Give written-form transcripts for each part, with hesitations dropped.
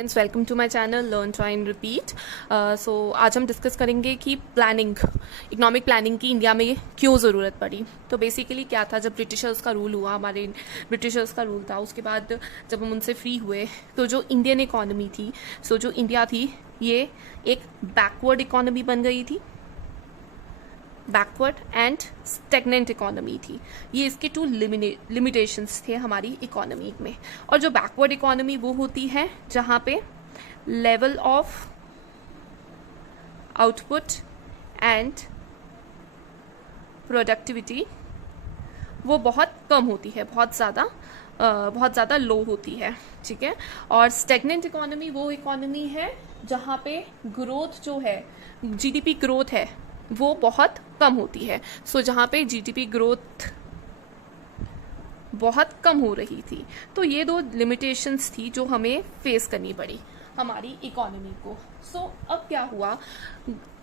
Friends, welcome to my channel learn try and repeat. So आज हम discuss करेंगे कि प्लानिंग, इकोनॉमिक प्लानिंग की इंडिया में क्यों ज़रूरत पड़ी। तो बेसिकली क्या था, जब ब्रिटिशर्स का रूल हुआ, हमारे ब्रिटिशर्स का रूल था, उसके बाद जब हम उनसे फ्री हुए तो जो इंडियन इकोनॉमी थी, जो इंडिया थी, ये एक बैकवर्ड इकोनॉमी बन गई थी, बैकवर्ड एंड स्टेगनेंट इकोनॉमी थी। ये इसके टू लिमिटेशंस थे हमारी इकोनॉमी में। और जो बैकवर्ड इकोनॉमी वो होती है जहाँ पे level of output and productivity वो बहुत कम होती है, बहुत ज़्यादा लो होती है, ठीक है। और स्टेगनेंट इकोनॉमी वो इकोनॉमी है जहाँ पे ग्रोथ जो है, जीडीपी ग्रोथ है, वो बहुत कम होती है। जहाँ पे जीडीपी ग्रोथ बहुत कम हो रही थी, तो ये दो लिमिटेशंस थी जो हमें फेस करनी पड़ी हमारी इकोनॉमी को। अब क्या हुआ,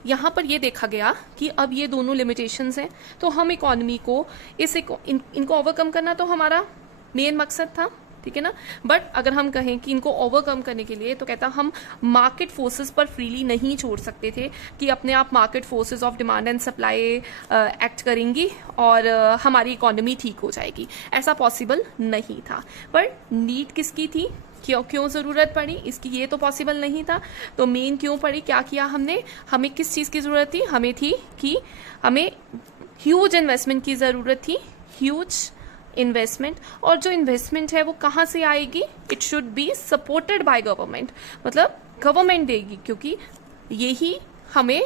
यहाँ पर ये देखा गया कि अब ये दोनों लिमिटेशंस हैं, तो हम इकोनॉमी को इनको ओवरकम करना तो हमारा मेन मकसद था, ठीक है ना। बट अगर हम कहें कि इनको ओवरकम करने के लिए, तो कहता हम मार्केट फोर्सेस पर फ्रीली नहीं छोड़ सकते थे कि अपने आप market forces of demand and supply act करेंगी और हमारी इकोनॉमी ठीक हो जाएगी। ऐसा पॉसिबल नहीं था। पर नीड किसकी थी, क्यों ज़रूरत पड़ी इसकी, ये तो पॉसिबल नहीं था। तो मेन क्यों पड़ी, क्या किया हमने, हमें किस चीज़ की ज़रूरत थी, हमें थी कि हमें ह्यूज इन्वेस्टमेंट की ज़रूरत थी, ह्यूज इन्वेस्टमेंट। और जो इन्वेस्टमेंट है वो कहाँ से आएगी, it should be supported by government, मतलब गवर्नमेंट देगी, क्योंकि यही हमें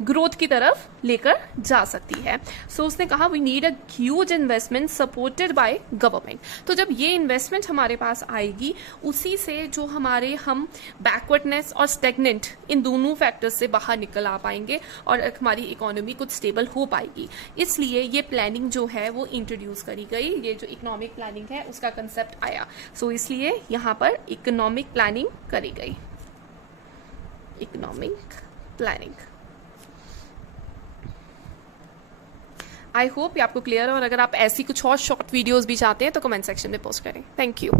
ग्रोथ की तरफ लेकर जा सकती है। उसने कहा we need a huge investment supported by government. तो जब ये इन्वेस्टमेंट हमारे पास आएगी, उसी से जो हम बैकवर्डनेस और स्टेगनेंट, इन दोनों फैक्टर्स से बाहर निकल आ पाएंगे और हमारी इकोनॉमी कुछ स्टेबल हो पाएगी। इसलिए ये प्लानिंग जो है वो इंट्रोड्यूस करी गई, ये जो इकोनॉमिक प्लानिंग है उसका कंसेप्ट आया। इसलिए यहाँ पर इकोनॉमिक प्लानिंग करी गई, इकोनॉमिक प्लानिंग। आई होप ये आपको क्लियर है, और अगर आप ऐसी कुछ और शॉर्ट वीडियोस भी चाहते हैं तो कमेंट सेक्शन में पोस्ट करें। Thank you.